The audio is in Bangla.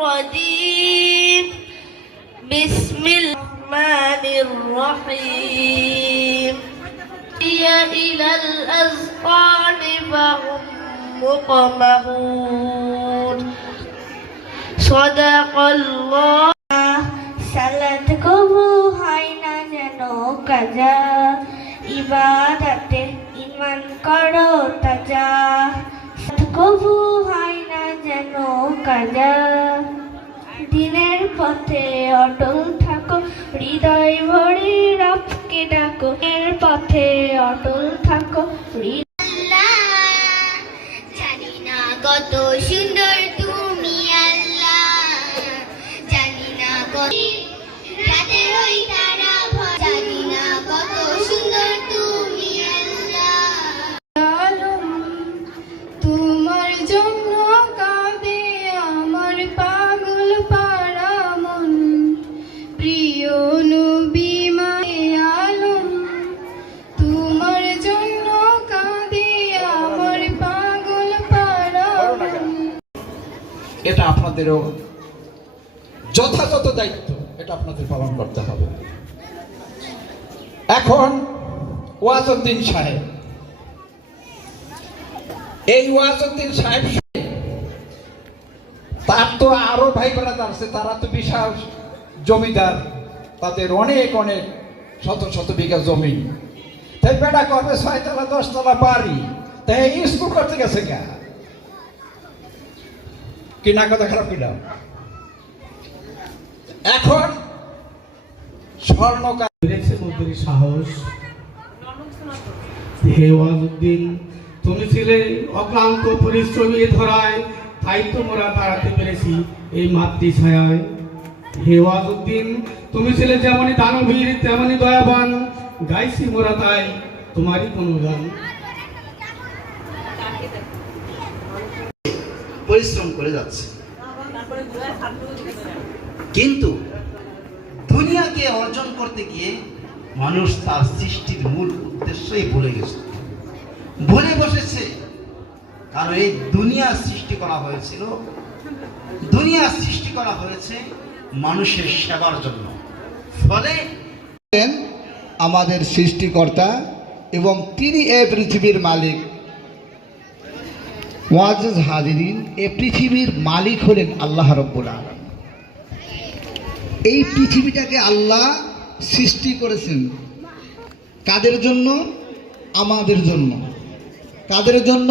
الرجيم بسم الرحمن الرحيم هي إلى الأذقان فهم مقمحون صدق الله সালাত কবু হয় না যেন কাজা ইবাদতে ঈমান করো তাজা সালাত কবু হয় না যেন কাজা দিনের পথে অটল থাকো হৃদয় ভরে রবকে ডাকো এর পথে অটল থাকো জানি না কত সুন্দর তুমি আল্লাহ জানি না কত রাতের ওই তারা জানি না কত সুন্দর তুমি আল্লাহ তোমার জন্য কাঁদে আমার পাগল পাড়া মন প্রিয় নবী মায়ে আলম তোমার জন্য কাঁদে আমার পাগল পাড়া মন। এটা আপনাদেরও যথাযথ দায়িত্ব, এটা আপনাদের পালন করতে হবে। এখন ওয়াজউদ্দিন সাহেব, এই ওয়াজউদ্দিন সাহেব তার তো আরো ভাই ব্রাদার আছে, তারা তো বিশাল জমিদার, তাদের অনেক অনেক শত শত বিঘা জমি, তাই বেড়া করবে 6 তলা 10 তলা বাড়ি, তাই স্কুল করতে গেছে কিনা কথা খারাপ কিনা। এখন স্বর্ণকার সাহস, হে ওয়াজউদ্দিন, তুমি ছিলে অক্লান্ত পরিশ্রমী ধরায়, তাই তো মোরা দাঁড়াতে পেরেছি এই মাতৃ ছায়ায়। হে ওয়াজউদ্দিন, তুমি ছিলে যেমনই দানবীর তেমনই দয়াবান, গাইছি মোরা তাই তোমারই কোনো গান। পরিশ্রম করে যাচ্ছে, কিন্তু দুনিয়াকে অর্জন করতে গিয়ে মানুষ তার সৃষ্টির মূল উদ্দেশ্যই ভুলে গেছে, ভুলে বসেছে। কারণ এই দুনিয়া সৃষ্টি করা হয়েছিল, দুনিয়া সৃষ্টি করা হয়েছে মানুষের সেবার জন্য। ফলে আমাদের সৃষ্টিকর্তা এবং তিনি এই পৃথিবীর মালিক। মুআজ্জাজ হাজিরিন, এই পৃথিবীর মালিক হলেন আল্লাহ রাব্বুল আলামিন। এই পৃথিবীটাকে আল্লাহ সৃষ্টি করেছেন কাদের জন্য? আমাদের জন্য। কাদের জন্য?